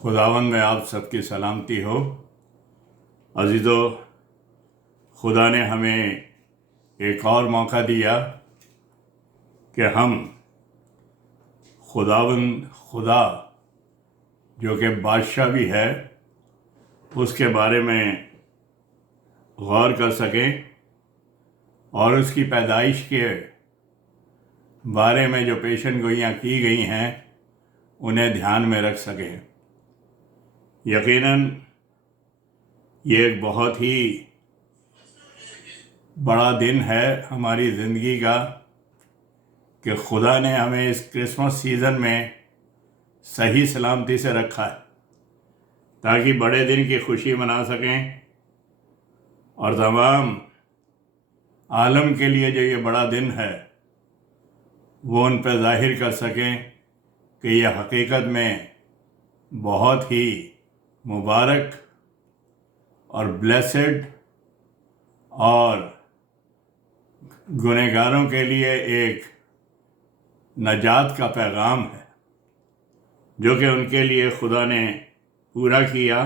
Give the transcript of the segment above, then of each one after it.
خداوند میں آپ سب کی سلامتی ہو۔ عزیزو، خدا نے ہمیں ایک اور موقع دیا کہ ہم خدا جو کہ بادشاہ بھی ہے اس کے بارے میں غور کر سکیں اور اس کی پیدائش کے بارے میں جو پیشن گوئیاں کی گئی ہیں انہیں دھیان میں رکھ سکیں۔ یقیناً یہ ایک بہت ہی بڑا دن ہے ہماری زندگی کا کہ خدا نے ہمیں اس کرسمس سیزن میں صحیح سلامتی سے رکھا ہے تاکہ بڑے دن کی خوشی منا سکیں اور تمام عالم کے لیے جو یہ بڑا دن ہے وہ ان پہ ظاہر کر سکیں کہ یہ حقیقت میں بہت ہی مبارک اور بلیسڈ اور گنہگاروں کے لیے ایک نجات کا پیغام ہے جو کہ ان کے لیے خدا نے پورا کیا۔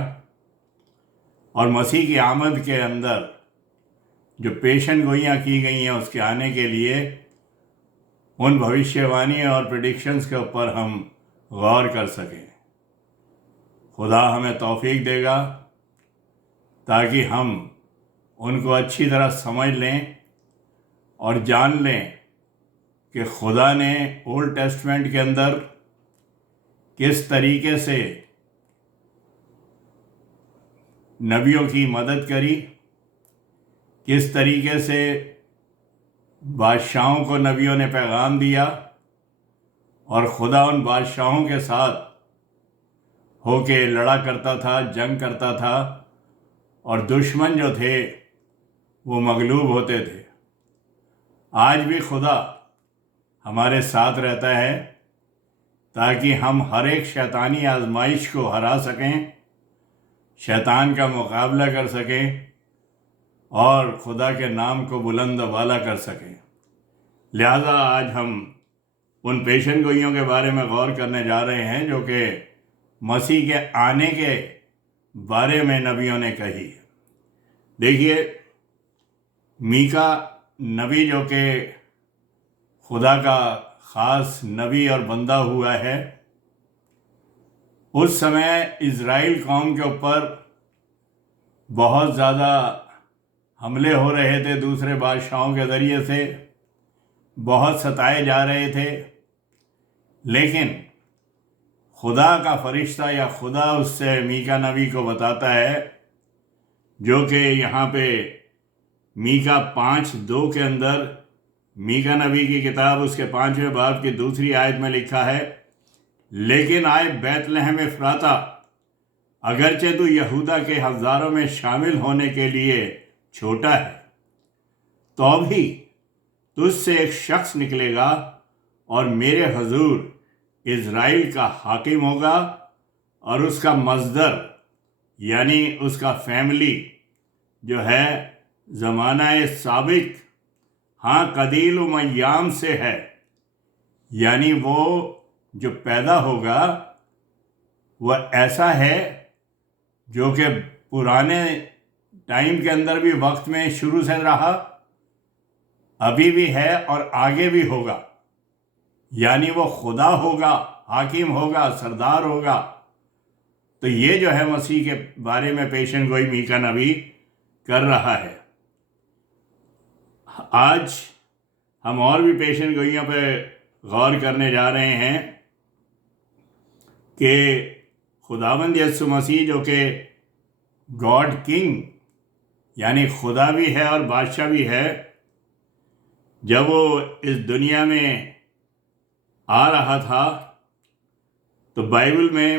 اور مسیح کی آمد کے اندر جو پیشن گوئیاں کی گئی ہیں اس کے آنے کے لیے ان بھوشیہ وانی اور پریڈکشنز کے اوپر ہم غور کر سکیں۔ خدا ہمیں توفیق دے گا تاکہ ہم ان کو اچھی طرح سمجھ لیں اور جان لیں کہ خدا نے اولڈ ٹیسٹمنٹ کے اندر کس طریقے سے نبیوں کی مدد کری، کس طریقے سے بادشاہوں کو نبیوں نے پیغام دیا اور خدا ان بادشاہوں کے ساتھ ہو کے لڑا کرتا تھا، جنگ کرتا تھا اور دشمن جو تھے وہ مغلوب ہوتے تھے۔ آج بھی خدا ہمارے ساتھ رہتا ہے تاکہ ہم ہر ایک شیطانی آزمائش کو ہرا سکیں، شیطان کا مقابلہ کر سکیں اور خدا کے نام کو بلند و بالا کر سکیں۔ لہذا آج ہم ان پیشن گوئیوں کے بارے میں غور کرنے جا رہے ہیں جو کہ مسیح کے آنے کے بارے میں نبیوں نے کہی۔ دیکھیے، میکا نبی جو کہ خدا کا خاص نبی اور بندہ ہوا ہے، اس سمے اسرائیل قوم کے اوپر بہت زیادہ حملے ہو رہے تھے، دوسرے بادشاہوں کے ذریعے سے بہت ستائے جا رہے تھے، لیکن خدا کا فرشتہ یا خدا اس سے میکا نبی کو بتاتا ہے جو کہ یہاں پہ میکا 5:2 کے اندر، میکا نبی کی کتاب اس کے 5ویں باب کی 2 آیت میں لکھا ہے، لیکن آئے بیت لحم افراطہ، اگرچہ تو یہودا کے ہزاروں میں شامل ہونے کے لیے چھوٹا ہے، تو بھی تجھ سے ایک شخص نکلے گا اور میرے حضور اسرائیل کا حاکم ہوگا، اور اس کا مصدر یعنی اس کا فیملی جو ہے زمانہ سابق، قدیل و میام سے ہے، یعنی وہ جو پیدا ہوگا وہ ایسا ہے جو کہ پرانے ٹائم کے اندر بھی وقت میں شروع سے رہا، ابھی بھی ہے اور آگے بھی ہوگا، یعنی وہ خدا ہوگا، حاکم ہوگا، سردار ہوگا۔ تو یہ جو ہے مسیح کے بارے میں پیشن گوئی میکا نبی کر رہا ہے۔ آج ہم اور بھی پیشن گوئیوں پہ غور کرنے جا رہے ہیں کہ خداوند یسوع مسیح جو کہ گاڈ کنگ یعنی خدا بھی ہے اور بادشاہ بھی ہے، جب وہ اس دنیا میں آ رہا تھا تو بائبل میں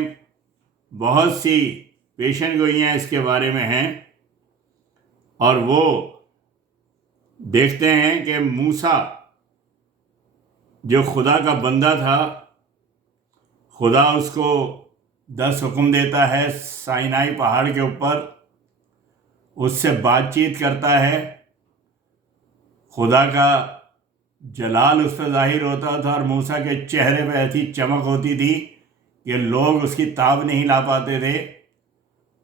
بہت سی پیشن گوئیاں اس کے بارے میں ہیں، اور وہ دیکھتے ہیں کہ موسیٰ جو خدا کا بندہ تھا، خدا اس کو 10 حکم دیتا ہے سائنائی پہاڑ کے اوپر، اس سے بات چیت کرتا ہے، خدا کا جلال اس پہ ظاہر ہوتا تھا اور موسیٰ کے چہرے پہ ایسی چمک ہوتی تھی کہ لوگ اس کی تاب نہیں لا پاتے تھے،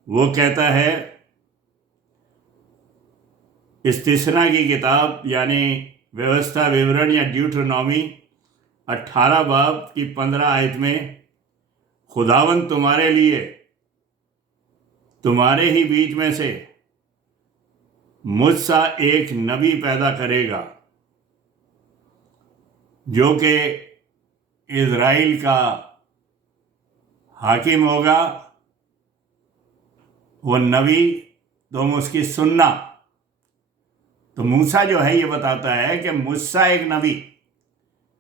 وہ کہتا ہے استثنا کی کتاب یعنی ویوستھا وورن یا ڈیوٹرونومی 18 باب کی 15 آیت میں خداوند تمہارے لیے تمہارے ہی بیچ میں سے مجھ سا ایک نبی پیدا کرے گا جو کہ اسرائیل کا حاکم ہوگا، وہ نبی تم اس کی سننا۔ تو موسیٰ جو ہے یہ بتاتا ہے کہ مجھ سا ایک نبی۔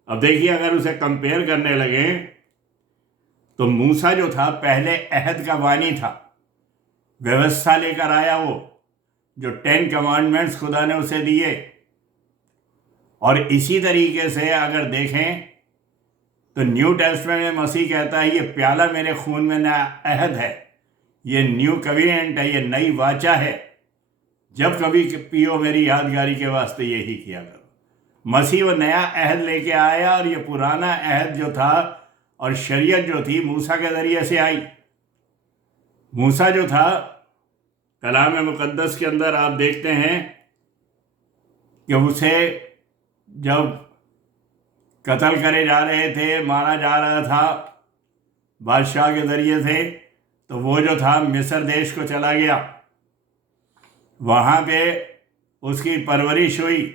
اب دیکھیے اگر اسے کمپیئر کرنے لگے تو موسیٰ جو تھا پہلے عہد کا بانی تھا، ویوستھا لے کر آیا، وہ جو 10 کمانڈمنٹس خدا نے اسے دیے۔ اور اسی طریقے سے اگر دیکھیں تو نیو ٹیسٹمنٹ میں مسیح کہتا ہے یہ پیالہ میرے خون میں نیا عہد ہے، یہ نیو کویننٹ ہے، یہ نئی واچا ہے، جب کبھی پیو میری یادگاری کے واسطے یہی کیا کرو۔ مسیح وہ نیا عہد لے کے آیا، اور یہ پرانا عہد جو تھا اور شریعت جو تھی موسیٰ کے ذریعے سے آئی۔ موسیٰ جو تھا کلام مقدس کے اندر آپ دیکھتے ہیں کہ اسے جب قتل کرے جا رہے تھے، مارا جا رہا تھا بادشاہ کے ذریعے سے، تو وہ جو تھا مصر دیش کو چلا گیا، وہاں پہ اس کی پرورش ہوئی،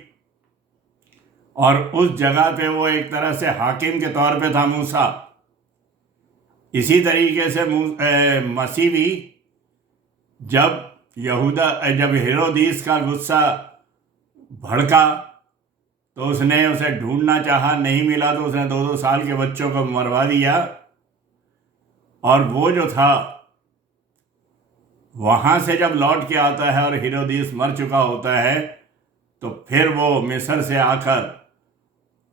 اور اس جگہ پہ وہ ایک طرح سے حاکم کے طور پہ تھا موسیٰ۔ اسی طریقے سے مسیح بھی جب ہیرودیس کا غصہ بھڑکا تو اس نے اسے ڈھونڈنا چاہا، نہیں ملا تو اس نے 2 سال کے بچوں کو مروا دیا، اور وہ جو تھا وہاں سے جب لوٹ کے آتا ہے اور ہیرودیس مر چکا ہوتا ہے، تو پھر وہ مصر سے آ کر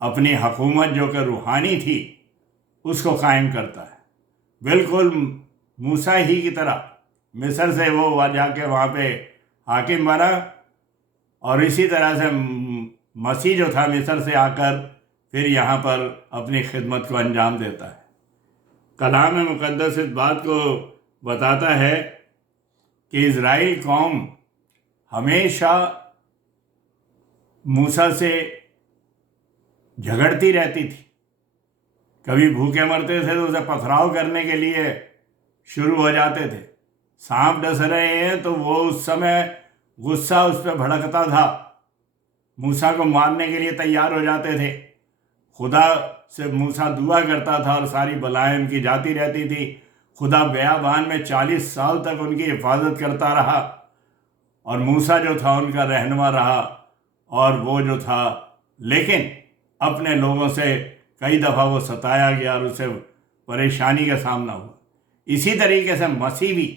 اپنی حکومت جو کہ روحانی تھی اس کو قائم کرتا ہے، بالکل موسیٰ ہی کی طرح۔ مصر سے وہ جا کے وہاں پہ حاکم بنا، اور اسی طرح سے مسیح جو تھا مصر سے آ کر پھر یہاں پر اپنی خدمت کو انجام دیتا ہے۔ کلام مقدس اس بات کو بتاتا ہے کہ اسرائیل قوم ہمیشہ موسیٰ سے جھگڑتی رہتی تھی، کبھی بھوکے مرتے تھے تو اسے پتھراؤ کرنے کے لیے شروع ہو جاتے تھے، سانپ ڈس رہے ہیں تو وہ اس سمے غصہ اس پہ بھڑکتا تھا، موسیٰ کو مارنے کے لیے تیار ہو جاتے تھے۔ خدا سے موسیٰ دعا کرتا تھا اور ساری بلائیں ان کی جاتی رہتی تھی۔ خدا بیابان میں 40 سال تک ان کی حفاظت کرتا رہا، اور موسیٰ جو تھا ان کا رہنما رہا، اور وہ جو تھا لیکن اپنے لوگوں سے کئی دفعہ وہ ستایا گیا اور اسے پریشانی کا سامنا ہوا۔ اسی طریقے سے مسیح بھی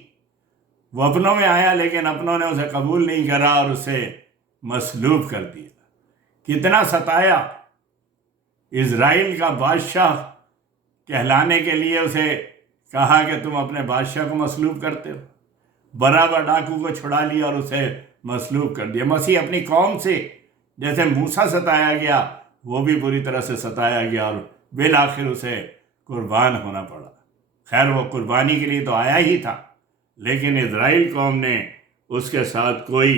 وہ اپنوں میں آیا، لیکن اپنوں نے اسے قبول نہیں کرا اور اسے مصلوب کر دیا۔ کتنا ستایا، اسرائیل کا بادشاہ کہلانے کے لیے اسے کہا کہ تم اپنے بادشاہ کو مصلوب کرتے ہو، برابر ڈاکو کو چھڑا لیا اور اسے مصلوب کر دیا۔ مسیح اپنی قوم سے جیسے موسیٰ ستایا گیا، وہ بھی بری طرح سے ستایا گیا، اور بالآخر اسے قربان ہونا پڑا۔ خیر وہ قربانی کے لیے تو آیا ہی تھا، لیکن اسرائیل قوم نے اس کے ساتھ کوئی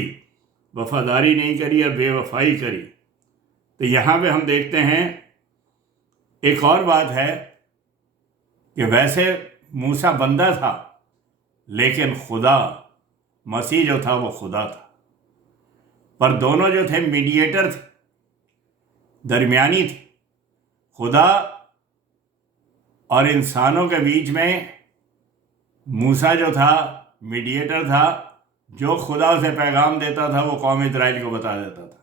وفاداری نہیں کری اور بے وفائی کری۔ تو یہاں پہ ہم دیکھتے ہیں ایک اور بات ہے کہ ویسے موسیٰ بندہ تھا، لیکن خدا مسیح جو تھا وہ خدا تھا، پر دونوں جو تھے میڈیٹر تھے، درمیانی تھے۔ خدا اور انسانوں کے بیچ میں موسیٰ جو تھا میڈیٹر تھا، جو خدا سے پیغام دیتا تھا وہ قوم اسرائیل کو بتا دیتا تھا۔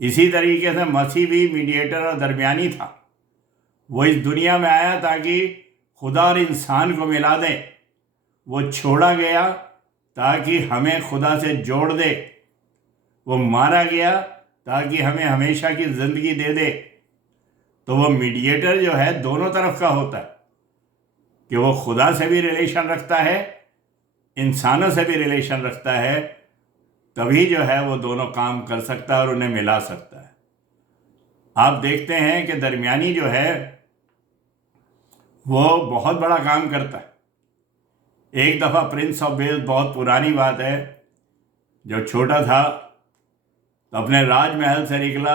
اسی طریقے سے مسیح بھی میڈیٹر اور درمیانی تھا، وہ اس دنیا میں آیا تاکہ خدا اور انسان کو ملا دے، وہ چھوڑا گیا تاکہ ہمیں خدا سے جوڑ دے، وہ مارا گیا تاکہ ہمیں ہمیشہ کی زندگی دے دے۔ تو وہ میڈیٹر جو ہے دونوں طرف کا ہوتا ہے، کہ وہ خدا سے بھی ریلیشن رکھتا ہے، انسانوں سے بھی ریلیشن رکھتا ہے، تبھی جو ہے وہ دونوں کام کر سکتا ہے اور انہیں ملا سکتا ہے۔ آپ دیکھتے ہیں کہ درمیانی جو ہے وہ بہت بڑا کام کرتا ہے۔ ایک دفعہ پرنس آف ویلز، بہت پرانی بات ہے، جو چھوٹا تھا تو اپنے راج محل سے نکلا،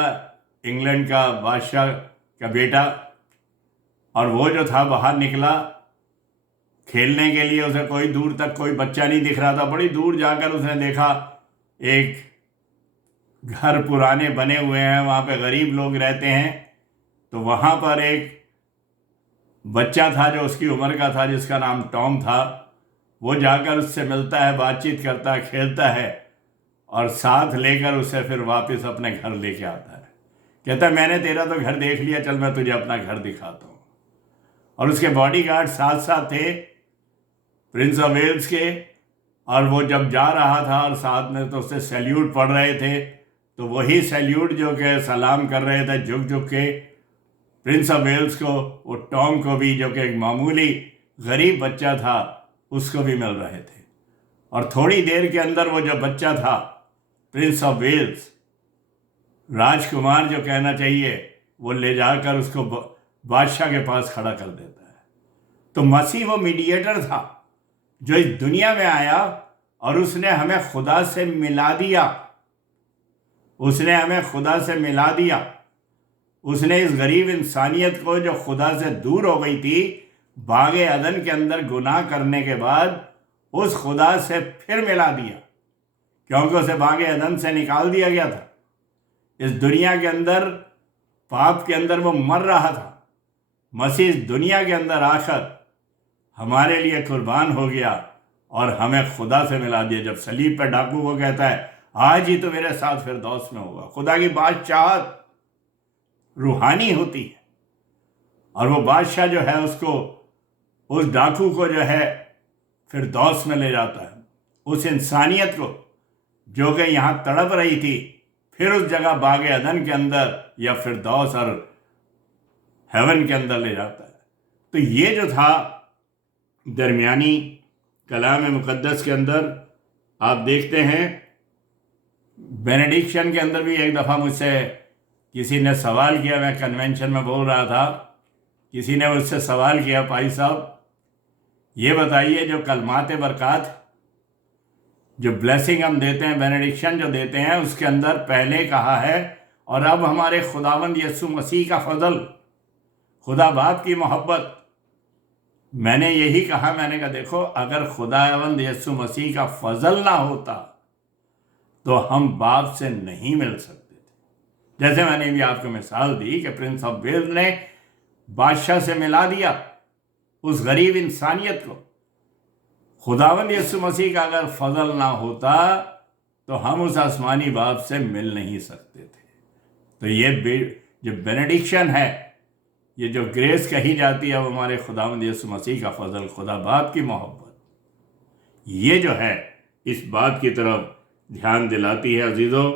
انگلینڈ کا بادشاہ کا بیٹا، اور وہ جو تھا باہر نکلا کھیلنے کے لیے، اسے کوئی دور تک کوئی بچہ نہیں دکھ رہا تھا۔ بڑی دور جا کر اس نے دیکھا ایک گھر پرانے بنے ہوئے ہیں، وہاں پہ غریب لوگ رہتے ہیں، تو وہاں پر ایک بچہ تھا جو اس کی عمر کا تھا، جس کا نام ٹام تھا۔ وہ جا کر اس سے ملتا ہے، بات چیت کرتا ہے، کھیلتا ہے، اور ساتھ لے کر اسے پھر واپس اپنے گھر لے کے آتا ہے۔ کہتا ہے میں نے تیرا تو گھر دیکھ لیا، چل میں تجھے اپنا گھر دکھاتا ہوں۔ اور اس کے باڈی گارڈ ساتھ ساتھ تھے پرنس آف ویلز کے، اور وہ جب جا رہا تھا اور ساتھ میں تو اس سے سیلیوٹ پڑھ رہے تھے، تو وہی سیلیوٹ جو کہ سلام کر رہے تھے جھک جھک کے پرنس آف ویلز کو، وہ ٹام کو بھی، جو کہ ایک معمولی غریب بچہ تھا، اس کو بھی مل رہے تھے۔ اور تھوڑی دیر کے اندر وہ جو بچہ تھا پرنس آف ویلز، راجکمار جو کہنا چاہیے، وہ لے جا کر اس کو بادشاہ کے پاس کھڑا کر دیتا ہے۔ تو مسیح وہ میڈیٹر تھا جو اس دنیا میں آیا، اور اس نے ہمیں خدا سے ملا دیا۔ اس نے ہمیں خدا سے ملا دیا۔ اس نے اس غریب انسانیت کو جو خدا سے دور ہو گئی تھی، باغ عدن کے اندر گناہ کرنے کے بعد، اس خدا سے پھر ملا دیا، کیونکہ اسے باغ عدن سے نکال دیا گیا تھا۔ اس دنیا کے اندر، پاپ کے اندر وہ مر رہا تھا۔ مسیح اس دنیا کے اندر آ کر ہمارے لیے قربان ہو گیا اور ہمیں خدا سے ملا دیا۔ جب صلیب پہ ڈاکو کو کہتا ہے آج ہی تو میرے ساتھ فردوس میں ہوگا، خدا کی بادشاہت روحانی ہوتی ہے، اور وہ بادشاہ جو ہے اس کو، اس ڈاکو کو جو ہے فردوس میں لے جاتا ہے۔ اس انسانیت کو جو کہ یہاں تڑپ رہی تھی، پھر اس جگہ باغ عدن کے اندر یا فردوس اور ہیون کے اندر لے جاتا ہے۔ تو یہ جو تھا درمیانی کلام مقدس کے اندر، آپ دیکھتے ہیں بینیڈکشن کے اندر بھی ایک دفعہ مجھ سے کسی نے سوال کیا، میں کنونشن میں بول رہا تھا، کسی نے مجھ سے سوال کیا بھائی صاحب یہ بتائیے جو کلمات برکات، جو بلیسنگ ہم دیتے ہیں، بینیڈکشن جو دیتے ہیں، اس کے اندر پہلے کہا ہے اور اب ہمارے خداوند یسوع مسیح کا فضل، خدا باپ کی محبت۔ میں نے یہی کہا، میں نے کہا دیکھو اگر خداوند یسوع مسیح کا فضل نہ ہوتا تو ہم باپ سے نہیں مل سکتے تھے۔ جیسے میں نے بھی آپ کو مثال دی کہ پرنس آف ویلز نے بادشاہ سے ملا دیا اس غریب انسانیت کو۔ خداوند یسوع مسیح کا اگر فضل نہ ہوتا تو ہم اس آسمانی باپ سے مل نہیں سکتے تھے۔ تو یہ جو بینیڈکشن ہے، یہ جو گریس کہی جاتی ہے، وہ ہمارے خداوند یسوع مسیح کا فضل، خدا باپ کی محبت، یہ جو ہے اس بات کی طرف دھیان دلاتی ہے عزیزو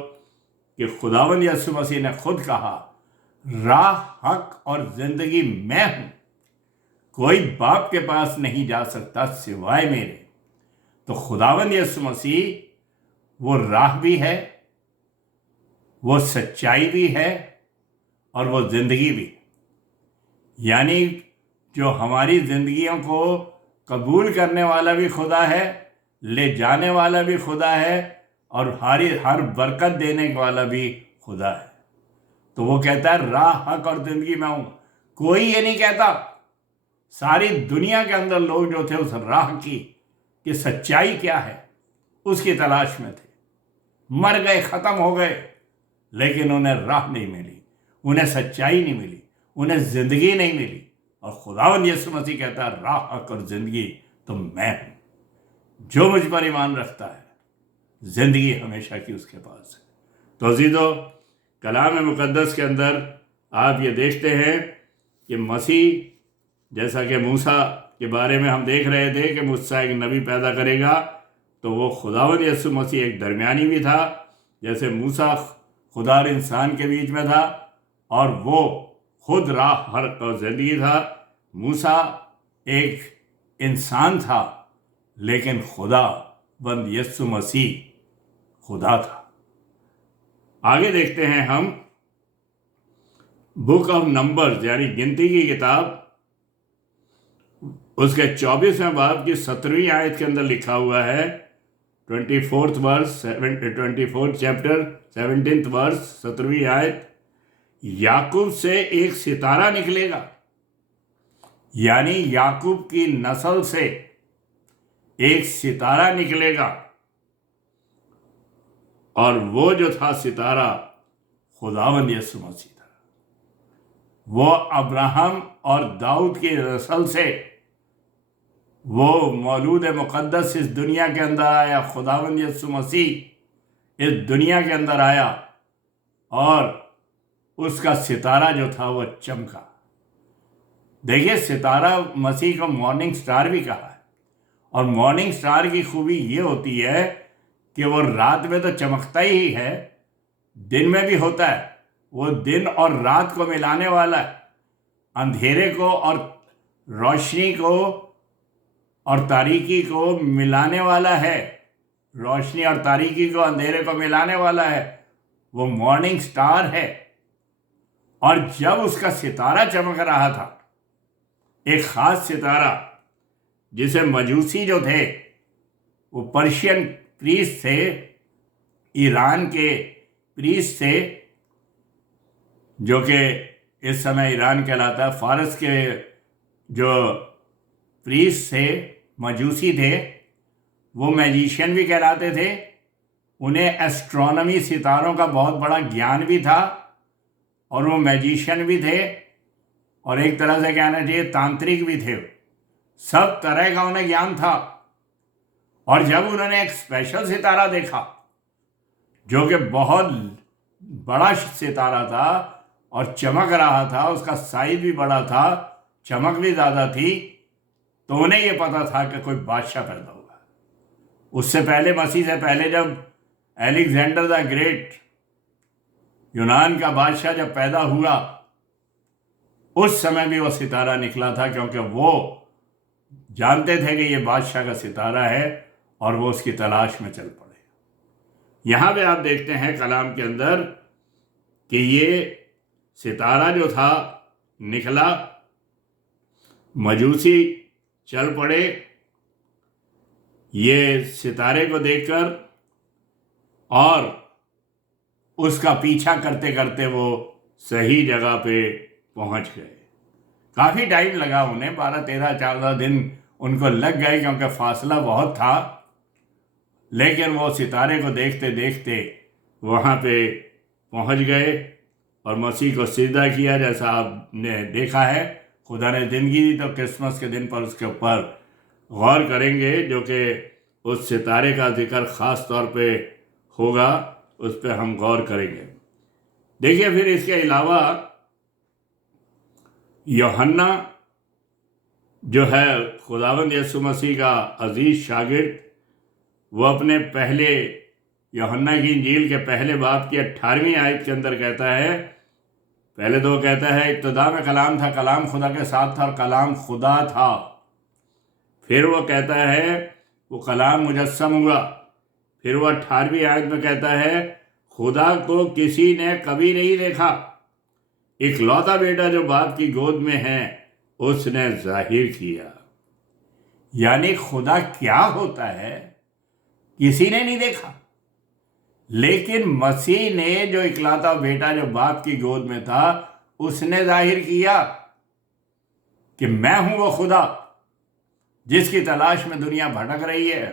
کہ خداوند یسوع مسیح نے خود کہا راہ، حق اور زندگی میں ہوں، کوئی باپ کے پاس نہیں جا سکتا سوائے میرے۔ تو خداوند یسوع مسیح وہ راہ بھی ہے، وہ سچائی بھی ہے، اور وہ زندگی بھی، یعنی جو ہماری زندگیوں کو قبول کرنے والا بھی خدا ہے، لے جانے والا بھی خدا ہے، اور ہر برکت دینے والا بھی خدا ہے۔ تو وہ کہتا ہے راہ، حق اور زندگی میں ہوں۔ کوئی یہ نہیں کہتا، ساری دنیا کے اندر لوگ جو تھے اس راہ کی کہ سچائی کیا ہے اس کی تلاش میں تھے، مر گئے، ختم ہو گئے، لیکن انہیں راہ نہیں ملی، انہیں سچائی نہیں ملی، انہیں زندگی نہیں ملی۔ اور خداوند یسوع مسیح کہتا ہے راہ، حق اور زندگی تو میں ہوں، جو مجھ پر ایمان رکھتا ہے زندگی ہمیشہ کی اس کے پاس ہے۔ تو عزیزو، کلام مقدس کے اندر آپ یہ دیکھتے ہیں کہ مسیح، جیسا کہ موسیٰ کے بارے میں ہم دیکھ رہے تھے کہ مجھ سے ایک نبی پیدا کرے گا، تو وہ خداوند یسوع مسیح ایک درمیانی بھی تھا، جیسے موسیٰ خدا اور انسان کے بیچ میں تھا، اور وہ خود راہ، حق اور زندگی تھا۔ موسیٰ ایک انسان تھا، لیکن خدا بند یسوع مسیح خدا تھا۔ آگے دیکھتے ہیں ہم بک آف نمبرز، یعنی گنتی کی کتاب اس کے 24ویں باب کی 17ویں آیت کے اندر لکھا ہوا ہے، 24th ورس 24th چیپٹر 17th ورس 17ویں آیت، یعقوب سے ایک ستارہ نکلے گا، یعنی یعقوب کی نسل سے ایک ستارہ نکلے گا، اور وہ جو تھا ستارہ خداوند یسوع مسیح تھا۔ وہ ابراہم اور داؤد کی نسل سے وہ مولود مقدس اس دنیا کے اندر آیا، خداوند یسوع مسیح اس دنیا کے اندر آیا، اور اس کا ستارہ جو تھا وہ چمکا۔ دیکھیے، ستارہ مسیح کو مارننگ سٹار بھی کہا ہے، اور مارننگ سٹار کی خوبی یہ ہوتی ہے کہ وہ رات میں تو چمکتا ہی ہے، دن میں بھی ہوتا ہے۔ وہ دن اور رات کو ملانے والا ہے، اندھیرے کو اور روشنی کو اور تاریکی کو ملانے والا ہے، روشنی اور تاریکی کو اندھیرے کو ملانے والا ہے، وہ مارننگ سٹار ہے۔ اور جب اس کا ستارہ چمک رہا تھا، ایک خاص ستارہ جسے مجوسی جو تھے، وہ پرشین پریسٹ تھے، ایران کے پریسٹ تھے، جو کہ اس سمے ایران کہلاتا ہے، فارس کے جو پریسٹ تھے، مجوسی تھے، وہ میجیشین بھی کہلاتے تھے۔ انہیں ایسٹرونومی، ستاروں کا بہت بڑا گیان بھی تھا، اور وہ میجیشین بھی تھے، اور ایک طرح سے کہنا چاہیے تانترک بھی تھے۔ سب طرح کا انہیں گیان تھا۔ اور جب انہوں نے ایک اسپیشل ستارہ دیکھا جو کہ بہت بڑا ستارہ تھا اور چمک رہا تھا، اس کا سائز بھی بڑا تھا، چمک بھی زیادہ تھی، تو انہیں یہ پتا تھا کہ کوئی بادشاہ پیدا ہوگا۔ اس سے پہلے، مسیح سے پہلے، جب الیگزینڈر دا گریٹ، یونان کا بادشاہ جب پیدا ہوا، اس سمے بھی وہ ستارہ نکلا تھا، کیونکہ وہ جانتے تھے کہ یہ بادشاہ کا ستارہ ہے، اور وہ اس کی تلاش میں چل پڑے۔ یہاں پہ آپ دیکھتے ہیں کلام کے اندر کہ یہ ستارہ جو تھا نکلا، مجوسی چل پڑے یہ ستارے کو دیکھ کر، اور اس کا پیچھا کرتے کرتے وہ صحیح جگہ پہ پہنچ گئے۔ کافی ٹائم لگا انہیں، 12-13-14 دن ان کو لگ گئے، کیونکہ فاصلہ بہت تھا، لیکن وہ ستارے کو دیکھتے دیکھتے وہاں پہ پہنچ گئے اور مسیح کو سجدہ کیا۔ جیسا آپ نے دیکھا ہے، خدا نے زندگی دی، تو کرسمس کے دن پر اس کے اوپر غور کریں گے، جو کہ اس ستارے کا ذکر خاص طور پہ ہوگا، اس پہ ہم غور کریں گے۔ دیکھیے، پھر اس کے علاوہ یوحنا جو ہے خداوند یسوع مسیح کا عزیز شاگرد، وہ اپنے پہلے یوحنا کی انجیل کے پہلے باب کی 18ویں آیت کے اندر کہتا ہے، پہلے تو وہ کہتا ہے ابتدا میں کلام تھا، کلام خدا کے ساتھ تھا، اور کلام خدا تھا۔ پھر وہ کہتا ہے وہ کلام مجسم ہوا۔ پھر وہ 18ویں آیت میں کہتا ہے خدا کو کسی نے کبھی نہیں دیکھا، اکلوتا بیٹا جو باپ کی گود میں ہے اس نے ظاہر کیا۔ یعنی خدا کیا ہوتا ہے کسی نے نہیں دیکھا، لیکن مسیح نے جو اکلوتا بیٹا جو باپ کی گود میں تھا، اس نے ظاہر کیا کہ میں ہوں وہ خدا جس کی تلاش میں دنیا بھٹک رہی ہے۔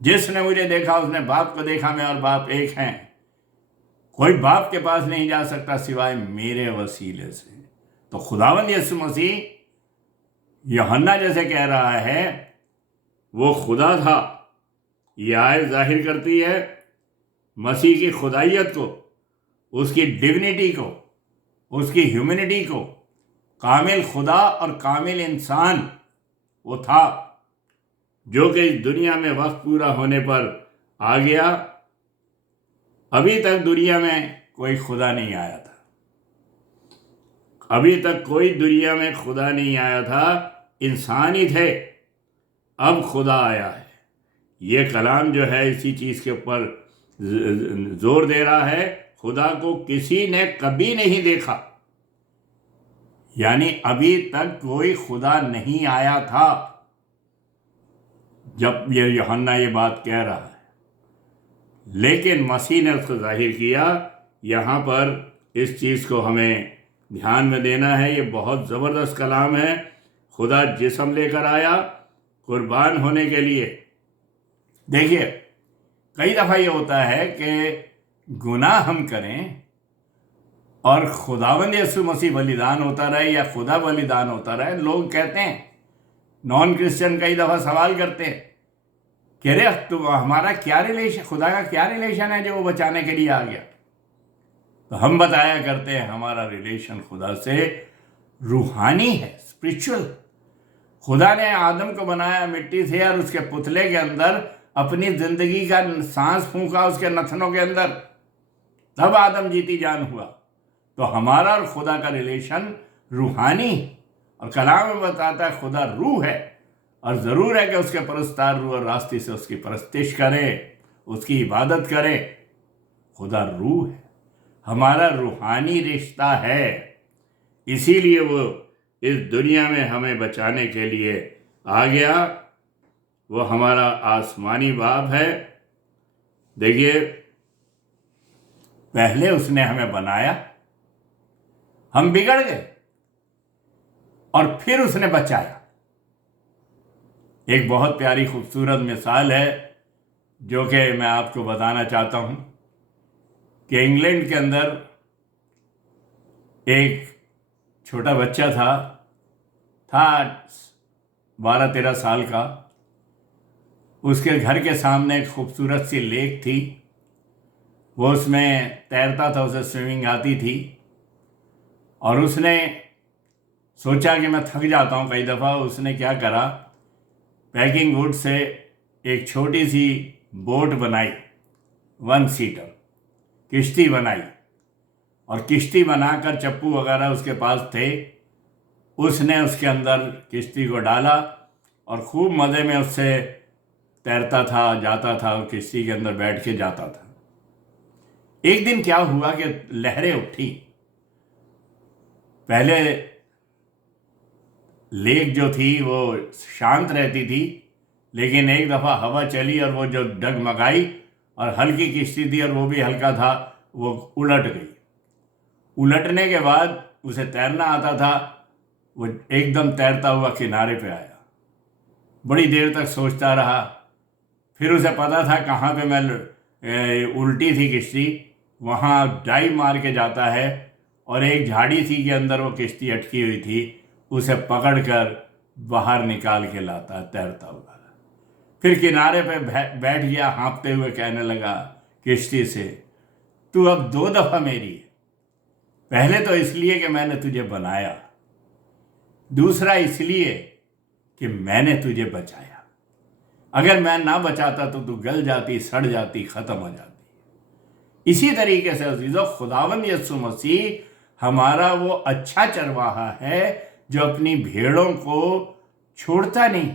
جس نے مجھے دیکھا اس نے باپ کو دیکھا، میں اور باپ ایک ہیں۔ کوئی باپ کے پاس نہیں جا سکتا سوائے میرے وسیلے سے۔ تو خداوند یسوع مسیح یوحنا جیسے کہہ رہا ہے وہ خدا تھا۔ یہ آیت ظاہر کرتی ہے مسیح کی خدائیت کو، اس کی ڈیونٹی کو، اس کی ہیومنٹی کو۔ کامل خدا اور کامل انسان وہ تھا، جو کہ اس دنیا میں وقت پورا ہونے پر آ گیا۔ ابھی تک دنیا میں کوئی خدا نہیں آیا تھا، ابھی تک کوئی دنیا میں خدا نہیں آیا تھا، انسان ہی تھے۔ اب خدا آیا ہے۔ یہ کلام جو ہے اسی چیز کے اوپر زور دے رہا ہے، خدا کو کسی نے کبھی نہیں دیکھا۔ یعنی ابھی تک کوئی خدا نہیں آیا تھا جب یہ یوحنا یہ بات کہہ رہا ہے، لیکن مسیح نے اس کو ظاہر کیا۔ یہاں پر اس چیز کو ہمیں دھیان میں دینا ہے، یہ بہت زبردست کلام ہے۔ خدا جسم لے کر آیا قربان ہونے کے لیے۔ دیکھیے کئی دفعہ یہ ہوتا ہے کہ گناہ ہم کریں اور خداوند یسوع مسیح بلیدان ہوتا رہے یا خدا بلیدان ہوتا رہے، لوگ کہتے ہیں، نان کرسچن کئی دفعہ سوال کرتے ہیں کہ رے تو ہمارا کیا ریلیشن، خدا کا کیا ریلیشن ہے جو وہ بچانے کے لیے آ گیا؟ تو ہم بتایا کرتے ہیں ہمارا ریلیشن خدا سے روحانی ہے، اسپرچول۔ خدا نے آدم کو بنایا مٹی سے اور اس کے پتلے کے اندر اپنی زندگی کا سانس پھونکا اس کے نتنوں کے اندر، تب آدم جیتی جان ہوا۔ تو ہمارا اور خدا کا ریلیشن روحانی، اور کلام میں بتاتا ہے خدا روح ہے، اور ضرور ہے کہ اس کے پرستار روح اور راستی سے اس کی پرستش کرے، اس کی عبادت کرے۔ خدا روح ہے، ہمارا روحانی رشتہ ہے، اسی لیے وہ اس دنیا میں ہمیں بچانے کے لیے آ گیا۔ وہ ہمارا آسمانی باپ ہے۔ دیکھیے پہلے اس نے ہمیں بنایا، ہم بگڑ گئے، اور پھر اس نے بچایا۔ ایک بہت پیاری خوبصورت مثال ہے جو کہ میں آپ کو بتانا چاہتا ہوں کہ انگلینڈ کے اندر ایک چھوٹا بچہ تھا 12-13 سال کا۔ اس کے گھر کے سامنے ایک خوبصورت سی لیک تھی، وہ اس میں تیرتا تھا، اسے سوئمنگ آتی تھی، اور اس نے سوچا کہ میں تھک جاتا ہوں کئی دفعہ۔ اس نے کیا کرا، پیکنگ ووڈ سے ایک چھوٹی سی بوٹ بنائی، 1 سیٹر کشتی بنائی، اور کشتی بنا کر چپو وغیرہ اس کے پاس تھے، اس نے اس کے اندر کشتی کو ڈالا اور خوب مزے میں اس سے تیرتا تھا، جاتا تھا، کشتی کے اندر بیٹھ کے جاتا تھا۔ ایک دن کیا ہوا کہ لہریں اٹھی۔ پہلے لیک جو تھی وہ شانت رہتی تھی، لیکن ایک دفعہ ہوا چلی اور وہ جو ڈگمگائی، اور ہلکی کشتی تھی اور وہ بھی ہلکا تھا، وہ الٹ گئی۔ الٹنے کے بعد اسے تیرنا آتا تھا، وہ ایک دم تیرتا ہوا کنارے پہ آیا۔ بڑی دیر تک سوچتا رہا، پھر اسے پتا تھا کہاں پہ میں الٹی تھی کشتی، وہاں ڈائیو مار کے جاتا ہے، اور ایک جھاڑی تھی کے اندر وہ کشتی اٹکی ہوئی تھی، اسے پکڑ کر باہر نکال کے لاتا تیرتا ہوا۔ پھر کنارے پہ بیٹھ گیا، ہانپتے ہوئے کہنے لگا کشتی سے، تو اب 2 دفعہ میری ہے، پہلے تو اس لیے کہ میں نے تجھے بنایا، دوسرا اس لیے کہ میں نے تجھے بچایا۔ اگر میں نہ بچاتا تو گل جاتی، سڑ جاتی، ختم ہو جاتی۔ اسی طریقے سے عزیزو، خداوند یسوع مسیح ہمارا وہ اچھا چرواہا ہے جو اپنی بھیڑوں کو چھوڑتا نہیں۔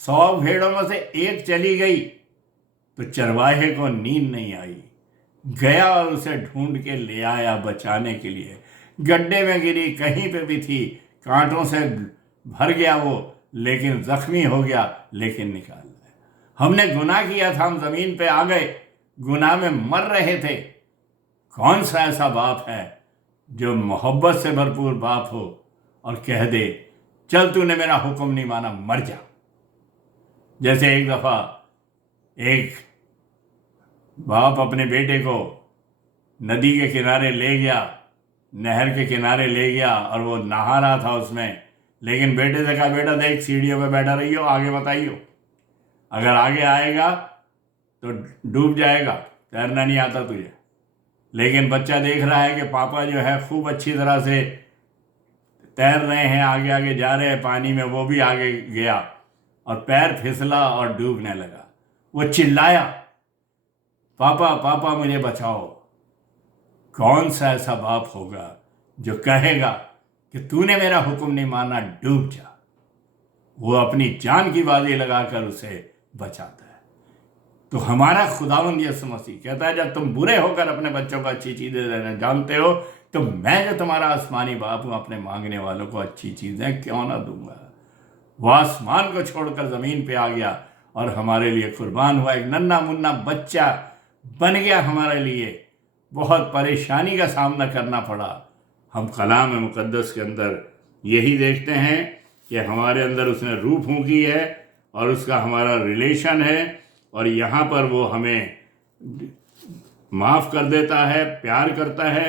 100 بھیڑوں میں سے ایک چلی گئی تو چرواہے کو نیند نہیں آئی، گیا اور اسے ڈھونڈ کے لے آیا بچانے کے لیے۔ گڈھے میں گری، کہیں پہ بھی تھی، کانٹوں سے بھر گیا وہ، لیکن زخمی ہو گیا، لیکن نکال لیا۔ ہم نے گناہ کیا تھا، ہم زمین پہ آ گئے، گناہ میں مر رہے تھے۔ کون سا ایسا باپ ہے جو محبت سے بھرپور باپ ہو اور کہہ دے چل تو نے میرا حکم نہیں مانا، مر جا۔ جیسے ایک دفعہ ایک باپ اپنے بیٹے کو ندی کے کنارے لے گیا، نہر کے کنارے لے گیا، اور وہ نہا رہا تھا اس میں، لیکن بیٹے سے کہا بیٹا دیکھ سیڑھیوں پہ بیٹھا رہیو، آگے بتائیو، اگر آگے آئے گا تو ڈوب جائے گا، تیرنا نہیں آتا تجھے۔ لیکن بچہ دیکھ رہا ہے کہ پاپا جو ہے خوب اچھی طرح سے تیر رہے ہیں، آگے آگے جا رہے ہیں پانی میں، وہ بھی آگے گیا اور پیر پھسلا اور ڈوبنے لگا۔ وہ چلایا پاپا پاپا مجھے بچاؤ۔ کون سا ایسا باپ ہوگا جو کہے گا کہ تو نے میرا حکم نہیں مانا، ڈوب جا؟ وہ اپنی جان کی بازی لگا کر اسے بچاتا ہے۔ تو ہمارا خداوند یسوع مسیح کہتا ہے جب تم برے ہو کر اپنے بچوں کو اچھی چیزیں دینا جانتے ہو تو میں جو تمہارا آسمانی باپ ہوں اپنے مانگنے والوں کو اچھی چیزیں کیوں نہ دوں گا؟ وہ آسمان کو چھوڑ کر زمین پہ آ گیا اور ہمارے لیے قربان ہوا، ایک ننھا منا بچہ بن گیا ہمارے لیے، بہت پریشانی کا سامنا کرنا پڑا۔ ہم کلام مقدس کے اندر یہی دیکھتے ہیں کہ ہمارے اندر اس نے روح پھونکی ہے اور اس کا ہمارا ریلیشن ہے، اور یہاں پر وہ ہمیں معاف کر دیتا ہے، پیار کرتا ہے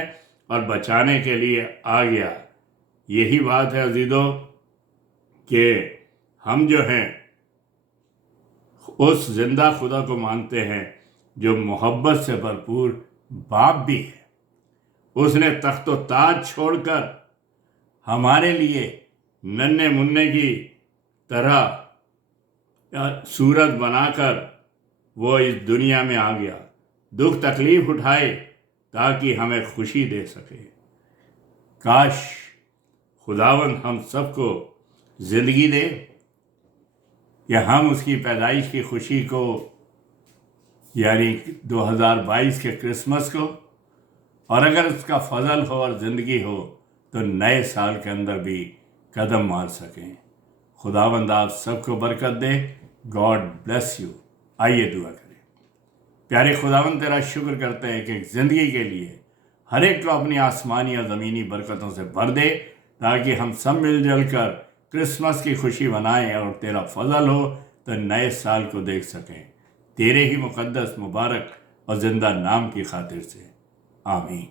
اور بچانے کے لیے آ گیا۔ یہی بات ہے عزیزو کہ ہم جو ہیں اس زندہ خدا کو مانتے ہیں جو محبت سے بھرپور باپ بھی ہے۔ اس نے تخت و تاج چھوڑ کر ہمارے لیے ننھے مننے کی طرح صورت بنا کر وہ اس دنیا میں آ گیا، دکھ تکلیف اٹھائے تاکہ ہمیں خوشی دے سکے۔ کاش خداوند ہم سب کو زندگی دے کہ ہم اس کی پیدائش کی خوشی کو، یعنی 2022 کے کرسمس کو، اور اگر اس کا فضل ہو اور زندگی ہو تو نئے سال کے اندر بھی قدم مار سکیں۔ خداوند آپ سب کو برکت دے۔ God bless you. آئیے دعا کریں۔ پیارے خداوند تیرا شکر کرتے ہیں کہ زندگی کے لیے ہر ایک کو اپنی آسمانی اور زمینی برکتوں سے بھر دے تاکہ ہم سب مل جل کر کرسمس کی خوشی منائیں اور تیرا فضل ہو تو نئے سال کو دیکھ سکیں۔ تیرے ہی مقدس، مبارک اور زندہ نام کی خاطر سے، آمین۔